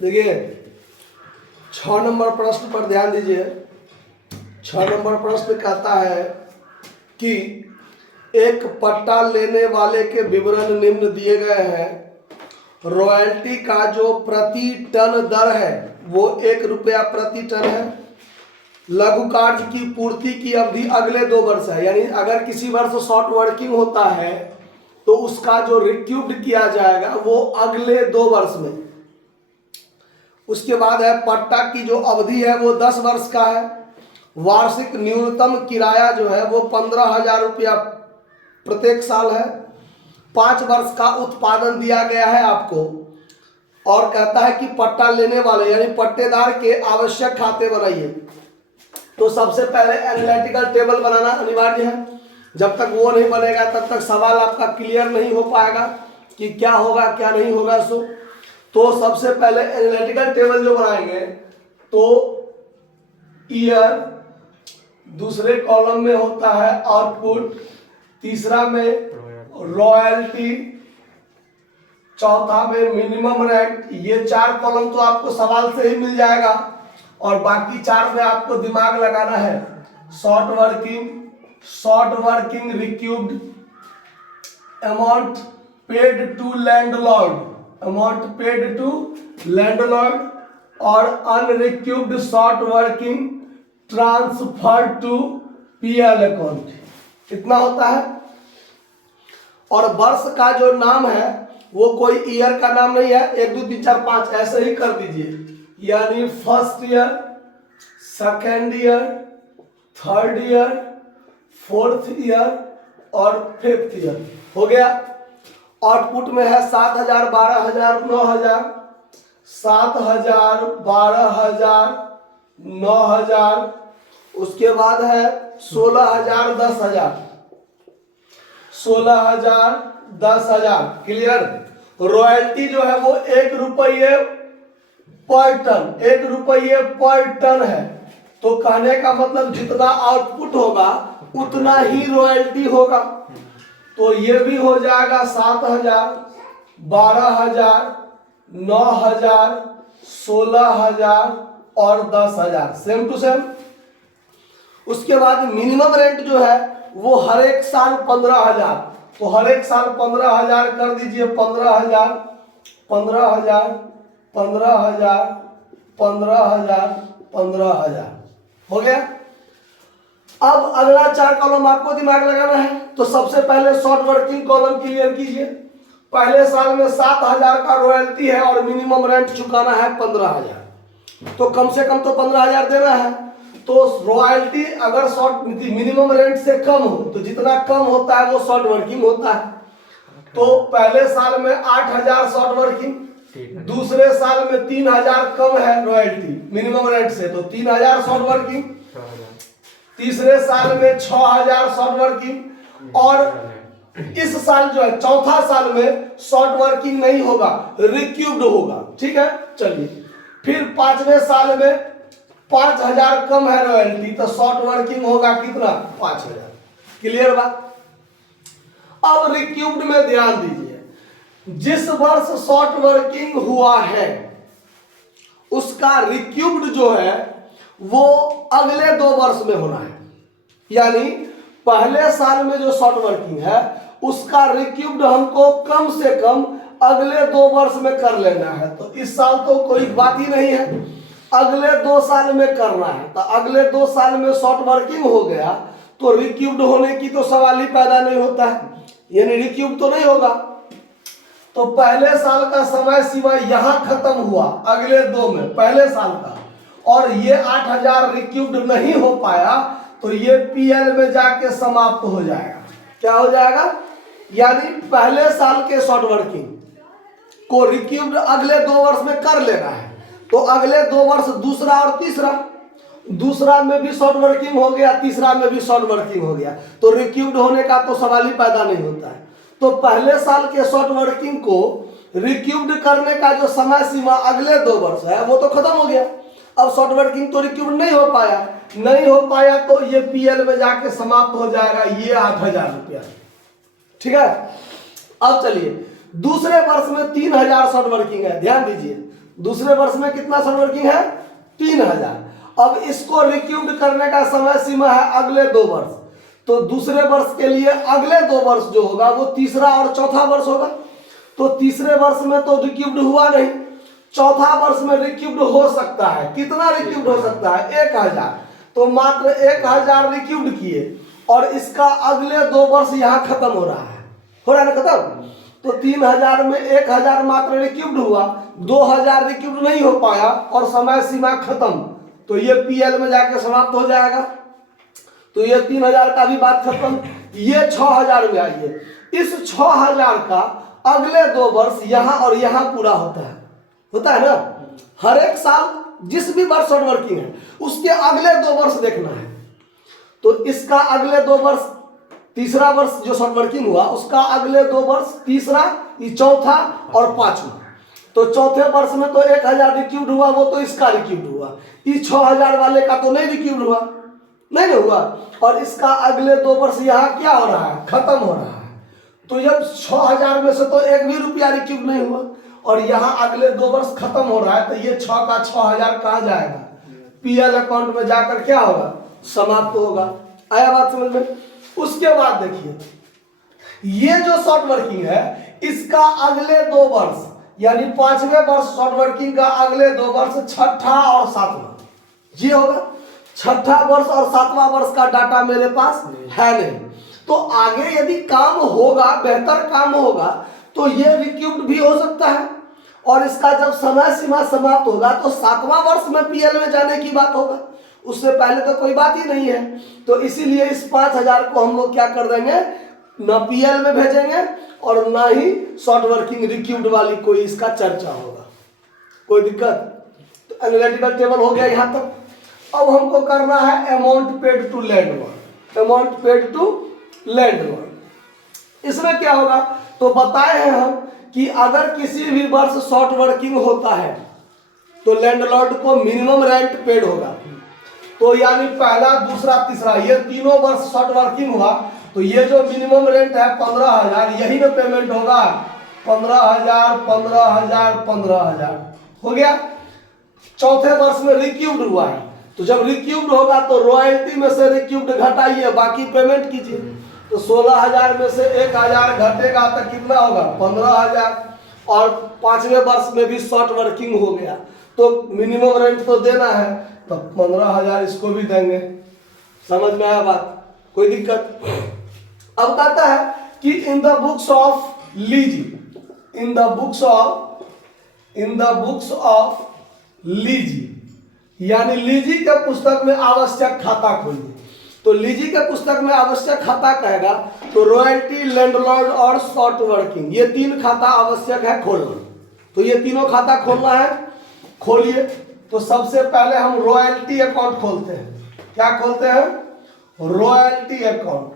देखिए 6 नंबर प्रश्न पर ध्यान दीजिए। 6 नंबर प्रश्न कहता है कि एक पट्टा लेने वाले के विवरण निम्न दिए गए हैं। रॉयल्टी का जो प्रति टन दर है वो 1 रुपया प्रति टन है। लघु कार्य की पूर्ति की अवधि अगले 2 वर्ष है, यानी अगर किसी वर्ष शॉर्ट वर्किंग होता है तो उसका जो रिक्यूब्ड किया जाएगा वो अगले 2 वर्ष में। उसके बाद है पट्टा की जो अवधि है वो 10 वर्ष का है। वार्षिक न्यूनतम किराया जो है वो 15,000 रुपया प्रत्येक साल है। 5 वर्ष का उत्पादन दिया गया है आपको, और कहता है कि पट्टा लेने वाले यानी पट्टेदार के आवश्यक खाते बनाइए। तो सबसे पहले एनालिटिकल टेबल बनाना अनिवार्य है। जब तक वो नहीं बनेगा तब तक सवाल आपका क्लियर नहीं हो पाएगा कि क्या होगा क्या नहीं होगा। तो सबसे पहले एनालिटिकल टेबल जो बनाएंगे तो ईयर, दूसरे कॉलम में होता है आउटपुट, तीसरा में रॉयल्टी, चौथा में मिनिमम रेंट। ये 4 कॉलम तो आपको सवाल से ही मिल जाएगा, और बाकी 4 में आपको दिमाग लगाना है। Short working recouped, amount paid to landlord, और unrecouped short working transfer to PL account. इतना होता है। और वर्ष का जो नाम है वो कोई ईयर का नाम नहीं है, 1 2 3 4 5 ऐसे ही कर दीजिए, यानी first year, second year, third year, fourth year और फिफ्थ ईयर। हो गया। आउटपुट में है 7,000, 12,000, 9,000, 7,000, 12,000, 9,000। उसके बाद है 16,000, 10,000, 16,000, 10,000। क्लियर। रॉयल्टी जो है वो 1 रुपये पर टन, 1 रुपये पर टन है। तो कहने का मतलब जितना आउटपुट होगा उतना ही रॉयल्टी होगा। तो ये भी हो जाएगा 7,000, 12,000, 9,000, 16,000 और 10,000, सेम टू सेम। उसके बाद मिनिमम रेंट जो है वो हर एक साल 15,000। तो हर एक साल 15,000 कर दीजिए, 15,000, 15,000, 15,000, 15,000, 15,000। हो गया। अब अगला 4 कॉलम आपको दिमाग लगाना है। तो सबसे पहले शॉर्ट वर्किंग कॉलम क्लियर कीजिए। पहले साल में 7,000 का रॉयल्टी है और मिनिमम रेंट चुकाना है 15,000। तो कम से कम तो 15,000 देना है। तो रॉयल्टी अगर शॉर्ट मिनिमम रेंट से कम हो तो जितना कम होता है वो शॉर्ट वर्किंग होता है। तो पहले साल में 8,000 शॉर्ट वर्किंग, दूसरे साल में 3,000 कम है रॉयल्टी मिनिमम रेंट से, तो 3,000 शॉर्ट वर्किंग। तीसरे साल में 6,000 शॉर्ट वर्किंग, और इस साल जो है चौथा साल में शॉर्ट वर्किंग नहीं होगा, रिक्यूब्ड होगा। ठीक है, चलिए। फिर 5वें साल में 5,000 कम है रॉयल्टी, तो शॉर्ट वर्किंग होगा कितना? 5,000। क्लियर बात। अब रिक्यूब्ड में ध्यान दीजिए। जिस वर्ष शॉर्ट वर्किंग हुआ है उसका रिक्यूब्ड जो है वो अगले 2 वर्ष में होना है। यानी पहले साल में जो शॉर्ट वर्किंग है उसका रिक्यूब्ड हमको कम से कम अगले 2 वर्ष में कर लेना है। तो इस साल तो कोई बात ही नहीं है, अगले 2 साल में करना है। तो अगले 2 साल में शॉर्ट वर्किंग हो गया तो रिक्यूब्ड होने की तो सवाल ही पैदा नहीं होता है, यानी रिक्यूब्ड तो नहीं होगा। तो पहले साल का समय सीमा यहां खत्म हुआ, अगले 2 में पहले साल का, और ये 8,000 रिक्यूब्ड नहीं हो पाया तो ये पीएल में जाके समाप्त हो जाएगा। क्या हो जाएगा? यानी पहले साल के शॉर्ट वर्किंग को रिक्यूब्ड अगले 2 वर्ष में कर लेना है। तो अगले 2 वर्ष दूसरा और तीसरा, दूसरा में भी शॉर्ट वर्किंग हो गया, तीसरा में भी शॉर्ट वर्किंग हो गया, तो रिक्यूब्ड होने का तो सवाल ही पैदा नहीं होता है। तो पहले साल के शॉर्ट वर्किंग को रिक्यूब्ड करने का जो समय सीमा अगले 2 वर्ष है वो तो खत्म हो गया। अब शॉर्ट वर्किंग तो रिक्यूब्ड नहीं हो पाया तो ये पीएल में जाके समाप्त हो जाएगा, ये 8,000 रुपया। ठीक है। अब चलिए दूसरे वर्ष में 3000 शॉर्ट वर्किंग है, ध्यान दीजिए, दूसरे वर्ष में कितना शॉर्ट वर्किंग है? 3000। अब इसको रिक्यूड करने का समय सीमा है अगले 2 वर्ष, तो दूसरे वर्ष के लिए अगले 2 वर्ष जो होगा वो तीसरा और चौथा वर्ष होगा। तो तीसरे वर्ष में तो रिक्यूड हुआ नहीं, चौथा वर्ष में रिक्यूड हो सकता है। कितना रिक्यूड हो सकता है? 1000। तो मात्र 1000 रिक्यूड किए और इसका अगले 2 वर्ष यहाँ खत्म हो रहा है ना खत्म। तो 3000 में 1000 मात्र रिक्यूड हुआ, 2000 रिक्यूड नहीं हो पाया और समय सीमा खत्म, तो ये पीएल में जाके समाप्त हो जाएगा। तो ये 3000 का भी बात खत्म। ये 6000 में आइए, इस 6000 का अगले 2 वर्ष यहाँ और यहाँ पूरा होता है ना। हर एक साल जिस भी वर्ष शॉर्ट वर्किंग है उसके अगले 2 वर्ष देखना है। तो इसका अगले 2 वर्ष, तीसरा वर्ष जो शॉर्ट वर्किंग हुआ उसका अगले 2 वर्ष, तीसरा, ये चौथा और पांचवा। तो चौथे वर्ष में तो 1000 रिक्यूड हुआ, वो तो इसका रिक्यूड हुआ। इस 6000 वाले का तो नहीं रिक्यूड हुआ, नहीं हुआ। और इसका अगले 2 वर्ष यहाँ क्या हो रहा है? खत्म हो रहा है। तो जब 6000 में से तो 1 भी रुपया रिक्यूड नहीं हुआ और यहाँ अगले 2 वर्ष खत्म हो रहा है, तो ये 6 का 6000 कहाँ जाएगा? पीएल अकाउंट में जाकर क्या होगा? समाप्त होगा। आया बात समझ में? उसके बाद देखिए, ये जो शॉर्ट वर्किंग है इसका अगले 2 वर्ष यानी 5वें वर्ष शॉर्ट वर्किंग का अगले 2 वर्ष, छठा और सातवां, ये होगा। छठा वर्ष और सातवां वर्ष का डाटा मेरे पास है नहीं, तो आगे यदि काम होगा, बेहतर काम होगा, तो ये रिक्यूड भी हो सकता है और इसका जब समय सीमा समाप्त होगा तो 7वां वर्ष में पीएल में जाने की बात होगा। उससे पहले तो कोई बात ही नहीं है। तो इसीलिए इस 5000 को हम लोग क्या कर देंगे? ना पीएल में भेजेंगे और ना ही शॉर्ट वर्किंग रिक्यूड वाली कोई इसका चर्चा होगा। कोई दिक्कत? तो एनालिटिकल टेबल हो गया यहाँ तक। अब हमको करना है amount paid to landlord. Amount paid to landlord, इसमें क्या होगा? तो बताए हैं हम कि अगर किसी भी वर्ष शॉर्ट वर्किंग होता है तो लैंडलॉर्ड को मिनिमम रेंट पेड होगा। तो यानी पहला, दूसरा, तीसरा, ये तीनों वर्ष शॉर्ट वर्किंग हुआ तो ये जो मिनिमम रेंट है 15000, यही ना पेमेंट होगा। 15000, 15000, 15000 हो गया। चौथे वर्ष में रिक्यूड हुआ है, तो जब रिक्यूड होगा तो रॉयल्टी में से रिक्यूड घटाइए, बाकी पेमेंट कीजिए। तो 16000 में से 1000 घटेगा तो कितना होगा? 15000। और 5वें वर्ष में भी शॉर्ट वर्किंग हो गया तो मिनिमम रेंट तो देना है, तो 15000 इसको भी देंगे। समझ में आया बात? कोई दिक्कत? अब कहता है कि in the books of lessee, in the books of lessee, यानी लीजी के पुस्तक में आवश्यक खाता खोलिए। तो लीजी के पुस्तक में आवश्यक खाता कहेगा तो रॉयल्टी, लैंडलॉर्ड और शॉर्ट वर्किंग, ये 3 खाता आवश्यक है खोलना। तो ये तीनों खाता खोलना है, खोलिए। तो सबसे पहले हम रॉयल्टी अकाउंट खोलते हैं। क्या खोलते हैं? Royalty account.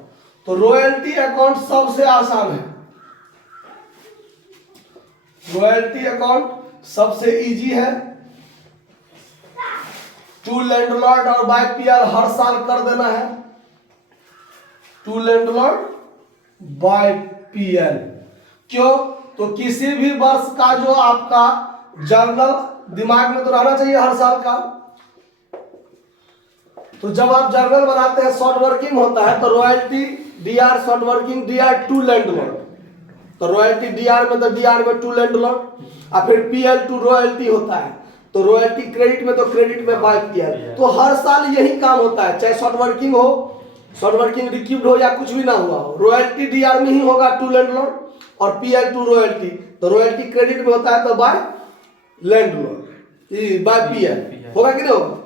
तो रॉयल्टी अकाउंट सबसे आसान है, रॉयल्टी अकाउंट सबसे इजी है। टू लैंडलॉर्ड और बाय पीएल हर साल कर देना है, टू लैंडलॉर्ड बाय पीएल। क्यों? तो किसी भी वर्ष का जो आपका जर्नल दिमाग में तो रहना चाहिए हर साल का। तो जब आप जर्नल बनाते हैं, शॉर्ट वर्किंग होता है, तो royalty DR short working, DR to landlord. तो रॉयल्टी डीआर में तो डीआर में टू लैंडलॉर्ड, और फिर पीएल टू रॉयल्टी होता है। तो रॉयल्टी क्रेडिट में तो क्रेडिट में बाय पीएल। तो हर साल यही काम होता है, चाहे शॉर्ट वर्किंग हो, शॉर्ट वर्किंग रिक्यूड हो या कुछ भी ना हुआ हो, रॉयल्टी डीआर में ही होगा टू लैंडलॉर्ड और पीएल टू रॉयल्टी। तो रॉयल्टी क्रेडिट में होता है तो बाय लैंडलॉर्ड, बाय पीएल होगा कि नहीं होगा?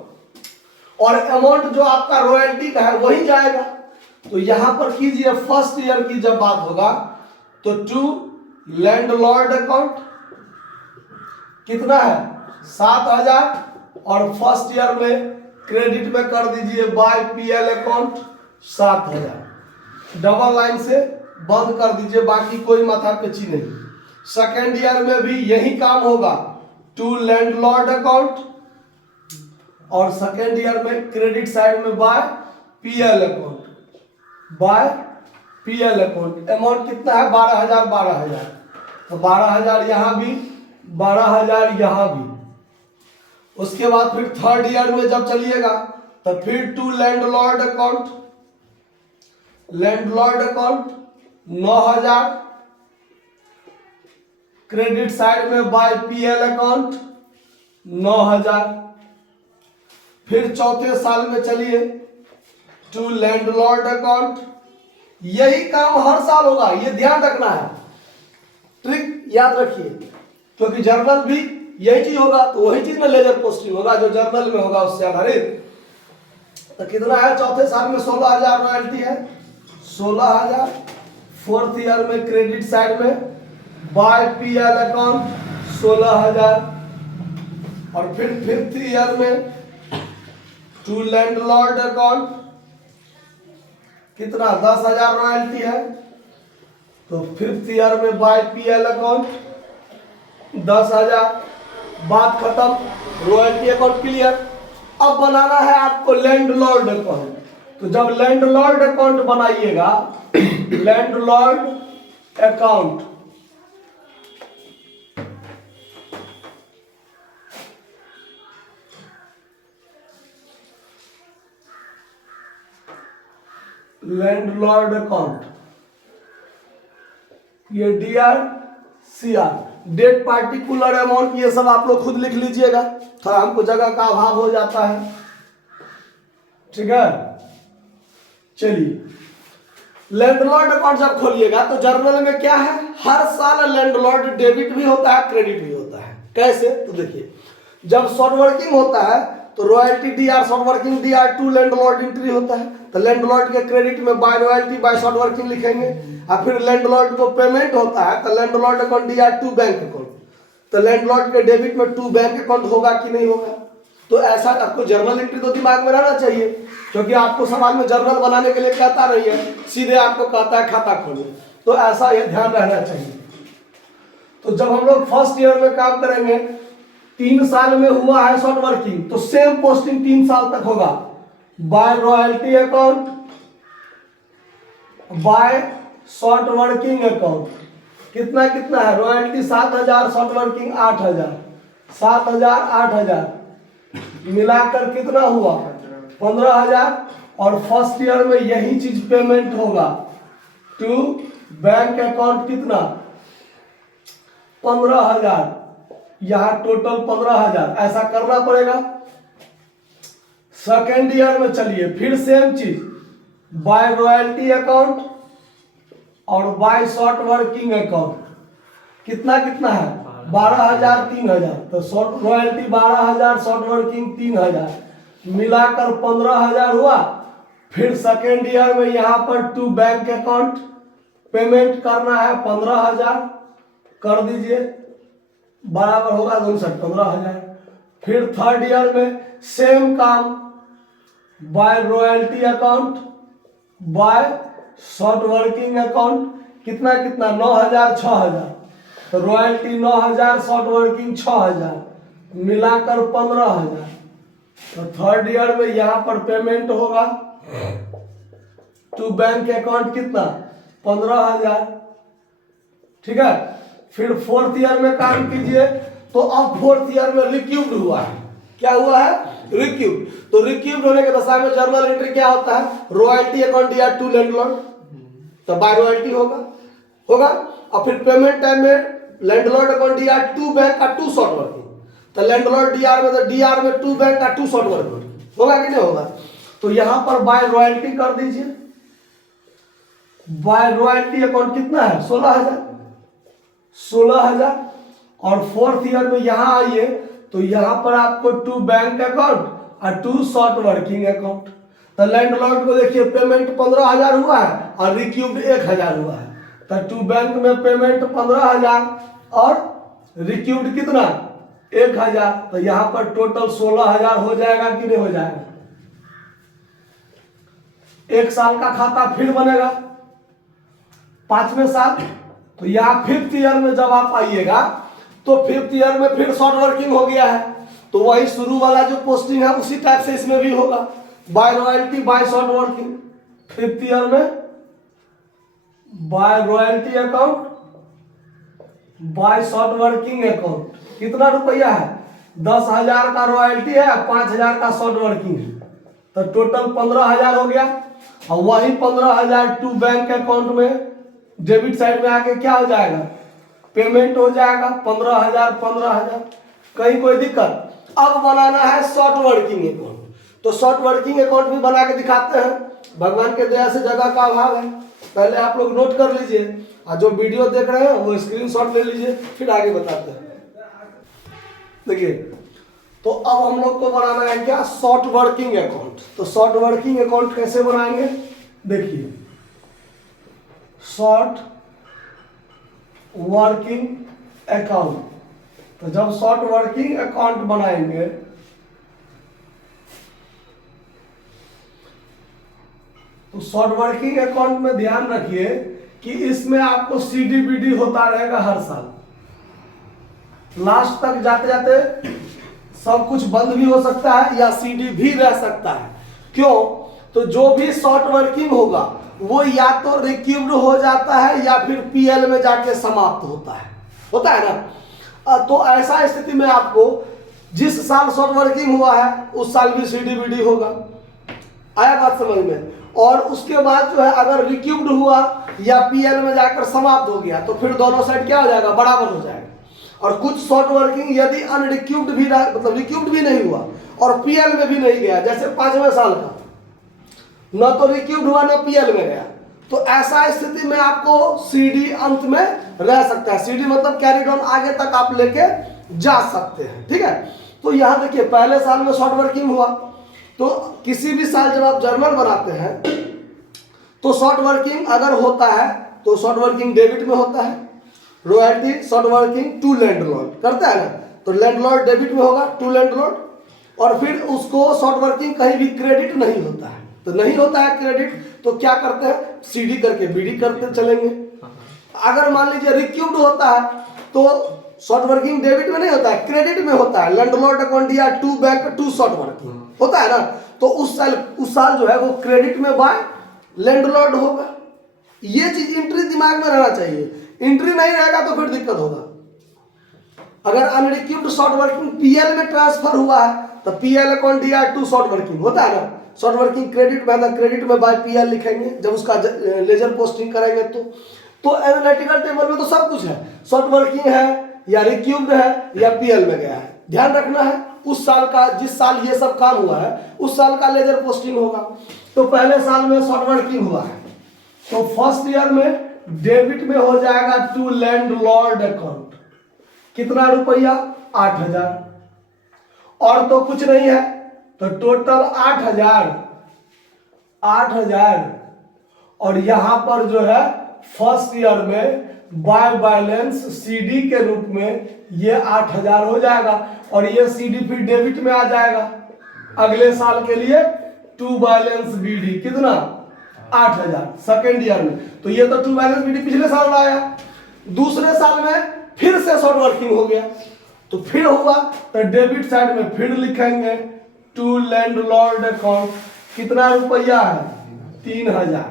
और अमाउंट जो आपका रॉयल्टी का है वही जाएगा। तो यहां पर कीजिए, फर्स्ट ईयर की जब बात होगा तो टू लैंडलॉर्ड अकाउंट कितना है? 7000 और फर्स्ट ईयर में क्रेडिट में कर दीजिए by PL account 7000। Double line से बंद कर दीजिए, बाकी कोई माथा पेची नहीं। सेकेंड ईयर में भी यही काम होगा, टू लैंडलॉर्ड अकाउंट और सेकेंड ईयर में क्रेडिट साइड में by PL account, by PL account. Amount कितना है? 12000 12000। तो 12,000 यहाँ भी, 12,000 यहाँ भी। उसके बाद फिर थर्ड ईयर में जब चलिएगा तो फिर to landlord account, landlord account 9,000, credit side में बाय पीएल अकाउंट 9,000। फिर चौथे साल में चलिए टू लैंडलॉर्ड अकाउंट, यही काम हर साल होगा, ये ध्यान रखना है, ट्रिक याद रखिए, क्योंकि जर्नल भी यही चीज होगा, तो वही चीज में लेजर पोस्टिंग होगा जो जर्नल में होगा उससे आधारित। तो कितना है चौथे साल में 16,000 रॉयल्टी है, 16,000। फोर्थ ईयर में क्रेडिट साइड में बाय पीएल अकाउंट 16,000। और फिर फिफ्थ ईयर में टू लैंडलॉर्ड अकाउंट कितना 10,000 रॉयल्टी है, तो फिफ्थ ईयर में बाय पीएल अकाउंट 10,000। बात खत्म, रॉयल्टी अकाउंट क्लियर। अब बनाना है आपको लैंडलॉर्ड अकाउंट। तो जब लैंडलॉर्ड अकाउंट बनाइएगा, लैंडलॉर्ड अकाउंट लैंडलॉर्ड अकाउंट, ये DR CR, date particular amount, ये सब आप लोग खुद लिख लीजिएगा, थोड़ा हमको जगह का अभाव हो जाता है, ठीक है। चलिए, लैंडलॉर्ड अकाउंट जब खोलिएगा तो जर्नल में क्या है, हर साल लैंडलॉर्ड डेबिट भी होता है, क्रेडिट भी होता है। कैसे, तो देखिए, जब शॉर्ट वर्किंग होता है तो royalty DR short working DR to landlord entry होता है, तो लैंडलॉर्ड के क्रेडिट में by royalty by short working लिखेंगे। और फिर लैंडलॉर्ड को पेमेंट होता है तो landlord account DR to bank account, तो लैंडलॉर्ड के डेबिट में टू बैंक अकाउंट होगा कि नहीं होगा। तो ऐसा आपको जर्नल एंट्री तो दिमाग में रहना चाहिए, क्योंकि आपको सवाल में जर्नल बनाने के लिए कहता नहीं है, सीधे आपको कहता है खाता खोलो, तो ऐसा ये ध्यान रहना चाहिए। तो जब हम लोग फर्स्ट ईयर में काम करेंगे, 3 साल में हुआ है शॉर्ट वर्किंग, तो सेम पोस्टिंग 3 साल तक होगा, by royalty account, by short working account. कितना कितना है, रॉयल्टी 7,000, शॉर्ट वर्किंग 8,000, 7,000 8,000 मिलाकर कितना हुआ 15,000। और फर्स्ट ईयर में यही चीज पेमेंट होगा टू बैंक अकाउंट, कितना 15,000, यहां टोटल 15,000, ऐसा करना पड़ेगा। सेकेंड ईयर में चलिए फिर सेम चीज, बाय रॉयल्टी अकाउंट और बाय शॉर्ट वर्किंग अकाउंट, कितना कितना है 12,000 3,000, तो शॉर्ट रॉयल्टी 12,000, शॉर्ट वर्किंग 3,000, मिलाकर 15,000 हुआ। फिर सेकेंड ईयर में यहां पर टू बैंक अकाउंट पेमेंट करना है 15,000, कर दीजिए, बराबर होगा 15,000। फिर थर्ड ईयर में सेम काम, by royalty account by short working account, कितना कितना 9,000 6,000, तो रॉयल्टी 9,000, शॉर्ट वर्किंग 6,000, मिलाकर 15,000। तो थर्ड ईयर में यहां पर पेमेंट होगा टू बैंक अकाउंट, कितना 15,000, ठीक है। फिर फोर्थ ईयर में काम कीजिए, तो अब फोर्थ ईयर में रिक्यूब्ड हुआ है, क्या हुआ है, रिक्यूब्ड। तो रिक्यूब्ड होने के दशा में जर्नल एंट्री क्या होता है, royalty account DR to landlord, तो बाय रॉयल्टी होगा। और फिर पेमेंट टाइम में landlord account DR to bank का टू शॉर्ट वर्किंग, तो लैंडलॉर्ड डीआर में, तो डीआर में टू बैंक का टू शॉर्ट वर्किंग होगा कि नहीं होगा। तो यहां पर बाय रॉयल्टी कर दीजिए, बाय रॉयल्टी अकाउंट कितना है 16,000। और फोर्थ ईयर में यहां आइए, तो यहां पर आपको टू बैंक अकाउंट और टू शॉर्ट वर्किंग अकाउंट। तो लैंडलॉर्ड को देखिए पेमेंट 15,000 हुआ है और रिक्यूब्ड 1,000 हुआ है, तो टू बैंक में पेमेंट 15,000 और रिक्यूब्ड कितना 1,000, तो यहां पर टोटल 16,000 हो जाएगा कि नहीं हो जाएगा। एक साल का खाता फिर बनेगा 5वें साल। तो यहाँ फिफ्थ ईयर में जब आप आइएगा, तो फिफ्थ ईयर में फिर शॉर्ट वर्किंग हो गया है, तो वही शुरू वाला जो पोस्टिंग है उसी टाइप से इसमें भी होगा, by royalty by short working. Fifth year में by royalty account by short working account. कितना रुपया है? 10,000 का रॉयल्टी है, 5,000 का शॉर्ट वर्किंग है, तो टोटल 15,000 हो गया। और वही 15,000 टू बैंक अकाउंट में डेबिट साइड में आके क्या हो जाएगा? पेमेंट हो जाएगा 15,000 15,000। कहीं कोई दिक्कत? अब बनाना है शॉर्ट वर्किंग अकाउंट, तो शॉर्ट वर्किंग अकाउंट भी बना के दिखाते हैं। भगवान के दया से जगह का अभाव है, पहले आप लोग नोट कर लीजिए, और जो वीडियो देख रहे हैं वो स्क्रीनशॉट ले लीजिए, फिर आगे बताते हैं। देखिए, तो अब हम लोग को बनाना है क्या? Short working account. तो शॉर्ट वर्किंग अकाउंट कैसे बनाएंगे? देखिए, शॉर्ट वर्किंग अकाउंट, तो जब शॉर्ट वर्किंग अकाउंट बनाएंगे तो शॉर्ट वर्किंग अकाउंट में ध्यान रखिए कि इसमें आपको सीडीबीडी होता रहेगा हर साल। लास्ट तक जाते जाते सब कुछ बंद भी हो सकता है या सीडी भी रह सकता है। क्यों? तो जो भी शॉर्ट वर्किंग होगा वो या तो रिक्यूब्ड हो जाता है या फिर पीएल में जाके समाप्त होता है ना। तो ऐसा स्थिति में आपको जिस साल शॉर्ट वर्किंग हुआ है उस साल भी सीडीबीडी होगा। आया बात समझ में? और उसके बाद जो है अगर रिक्यूब्ड हुआ या पीएल में जाकर समाप्त हो गया तो फिर दोनों साइड क्या हो जाएगा? बराबर हो जाएगा। और कुछ शॉर्ट वर्किंग यदि अनरिक्यूब्ड भी मतलब रिक्यूब्ड भी नहीं हुआ और पीएल में भी नहीं गया, जैसे 5वें साल का न तो रिक्यूब्ड हुआ न पीएल में गया, तो ऐसा स्थिति में आपको सीडी अंत में रह सकता है। सीडी मतलब कैरी ऑन, आगे तक आप लेके जा सकते हैं। ठीक है, तो यहां देखिए, पहले साल में शॉर्ट वर्किंग हुआ, तो किसी भी साल जब आप जर्नल बनाते हैं तो शॉर्ट वर्किंग अगर होता है तो शॉर्ट वर्किंग डेबिट में होता है। Royalty short working to landlord करता है ना, तो लैंडलॉर्ड डेबिट में होगा टू लैंडलॉर्ड। और फिर उसको शॉर्ट वर्किंग कहीं भी क्रेडिट नहीं होता है, तो नहीं होता है क्रेडिट, तो क्या करते हैं? सीडी करके बीडी करते चलेंगे। अगर मान लीजिए रिक्यूब्ड होता है तो शॉर्ट वर्किंग डेबिट में नहीं होता है, क्रेडिट में होता है। लैंडलॉर्ड अकाउंट या to bank to short working होता है ना, तो उस साल जो है वो क्रेडिट में बाय लैंडलॉर्ड होगा। ये चीज एंट्री दिमाग में रहना चाहिए। एंट्री नहीं रहेगा तो फिर दिक्कत होगा। अगर अनरिक्यूब्ड शॉर्ट वर्किंग पीएल में ट्रांसफर हुआ है तो पीएल अकाउंट या टू शॉर्ट वर्किंग होता है ना। शॉर्ट वर्किंग क्रेडिट में, क्रेडिट में बाय पीएल लिखेंगे जब उसका लेजर पोस्टिंग करेंगे। तो एनालिटिकल टेबल में तो सब कुछ है, शॉर्ट वर्किंग है या रिक्यूब्ड है या पीएल में गया है। ध्यान रखना है उस साल का, जिस साल ये सब काम हुआ है उस साल का लेजर पोस्टिंग होगा। तो पहले साल में शॉर्ट वर्किंग हुआ है तो फर्स्ट ईयर में डेबिट में हो जाएगा टू लैंडलॉर्ड अकाउंट। कितना रुपया? 8,000। और तो कुछ नहीं है, तो टोटल 8,000। और यहां पर जो है फर्स्ट ईयर में बाय बैलेंस सीडी के रूप में ये 8,000 हो जाएगा और ये सीडी फिर डेबिट में आ जाएगा अगले साल के लिए टू बैलेंस बीडी। कितना? 8,000 सेकेंड ईयर में। तो ये तो टू बैलेंस बीडी पिछले साल आया। दूसरे साल में फिर से शॉर्ट वर्किंग हो गया तो फिर हुआ, तो डेबिट साइड में फिर लिखेंगे टू लैंडलॉर्ड अकाउंट। कितना रुपया है? 3,000।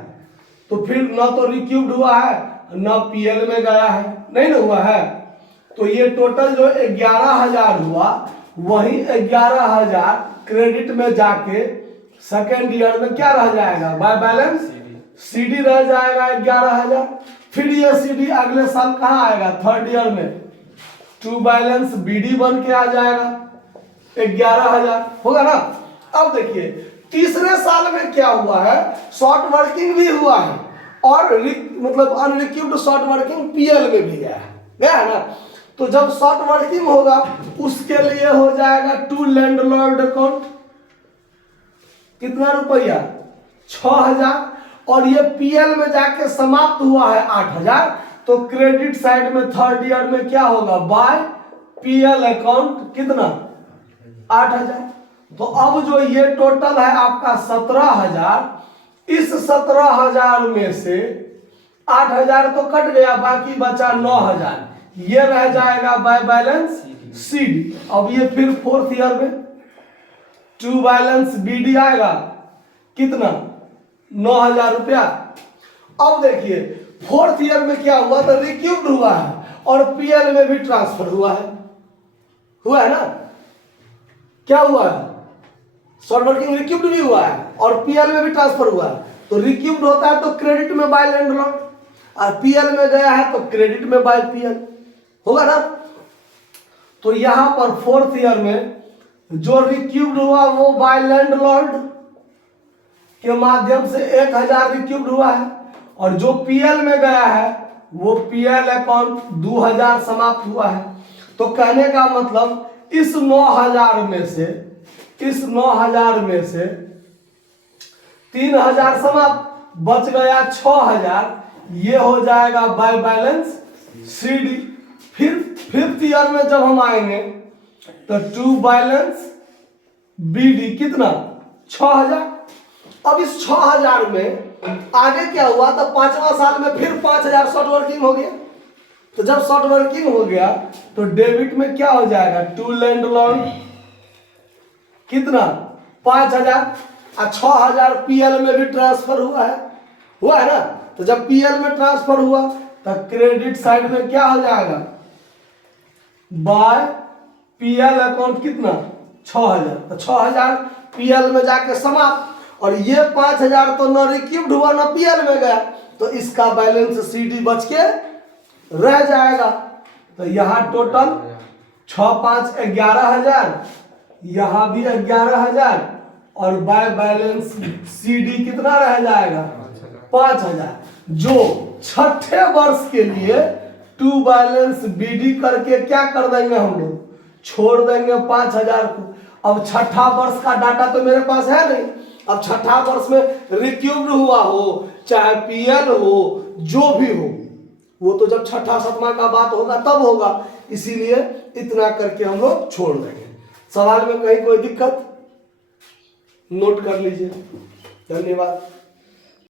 तो फिर न तो रिक्यूब्ड हुआ है न पीएल में गया है, नहीं ना हुआ है। तो ये टोटल जो 11,000 हुआ, वही 11,000 क्रेडिट में जाके सेकेंड ईयर में क्या रह जाएगा? बाय बैलेंस सीडी रह जाएगा 11,000। फिर ये सीडी अगले साल कहाँ आएगा? थर्ड ईयर में टू बैलेंस बीडी बन के आ जाएगा 11,000 होगा ना। अब देखिए तीसरे साल में क्या हुआ है? शॉर्ट वर्किंग भी हुआ है और मतलब अनरिक्यूब्ड शॉर्ट वर्किंग पीएल में भी गया है ना। तो जब शॉर्ट वर्किंग होगा उसके लिए हो जाएगा टू लैंडलॉर्ड अकाउंट। कितना रुपया? 6,000। और ये पीएल में जाके समाप्त हुआ है 8,000। तो क्रेडिट साइड में थर्ड ईयर में क्या होगा? By PL account. कितना? 8,000। तो अब जो ये टोटल है आपका 17,000। इस 17,000 में से 8,000 तो कट गया, बाकी बचा 9,000। ये रह जाएगा बाय बैलेंस सीडी। अब ये फिर फोर्थ ईयर में टू बैलेंस बीडी आएगा। कितना? 9,000 रुपया। अब देखिए फोर्थ ईयर में क्या हुआ? तो रिक्यूब्ड हुआ है और पीएल में भी ट्रांसफर हुआ है ना? क्या हुआ है? शॉर्ट वर्किंग रिक्यूब्ड भी हुआ है और पीएल में भी ट्रांसफर हुआ है। तो रिक्यूब्ड होता है तो क्रेडिट में बाय लैंडलॉर्ड, और पीएल में गया है तो क्रेडिट में बाय पीएल होगा ना? तो यहां पर फोर्थ ईयर में जो रिक्यूब्ड हुआ वो बाय लैंडलॉर्ड के माध्यम से 1000 रिक्यूब्ड हुआ है, और जो पीएल में गया है वो पीएल अकाउंट 2000 समाप्त हुआ है। तो कहने का मतलब इस 9000 में से 3000 समाप्त, बच गया 6000, ये हो जाएगा बाय बैलेंस सीडी। फिर फिफ्थ ईयर में जब हम आएंगे तो टू बैलेंस बीडी कितना? 6000। अब इस 6000 में आगे क्या हुआ? तो 5वां साल में फिर 5000 शॉर्ट वर्किंग हो गया। तो जब शॉर्ट वर्किंग हो गया तो डेबिट में क्या हो जाएगा? टू लैंडलॉर्ड कितना? 5000, और 6000 पीएल में भी ट्रांसफर हुआ है ना? तो जब पीएल में ट्रांसफर हुआ तो क्रेडिट साइड में क्या हो जाएगा? बाय पीएल अकाउंट कितना? 6000। तो 6000 पीएल में जाके समाप्त, और ये 5000 तो न रिक्यूब्ड हुआ न पीएल में गया, तो इसका बैलेंस सीडी बच के रह जाएगा। तो यहाँ टोटल 6 5 11000, यहाँ भी 11000, और बाय बैलेंस सीडी कितना रह जाएगा? 5000, जो छठे वर्ष के लिए टू बैलेंस बीडी करके क्या कर देंगे हम लोग? छोड़ देंगे 5000 को। अब छठा वर्ष का डाटा तो मेरे पास है नहीं। अब छठा वर्ष में रिक्यूब्ड हुआ हो चाहे पीएल हो, जो भी हो, वो तो जब छठा सतमा का बात होगा तब होगा, इसीलिए इतना करके हम लोग छोड़ देंगे। सवाल में कहीं कोई दिक्कत? नोट कर लीजिए। धन्यवाद।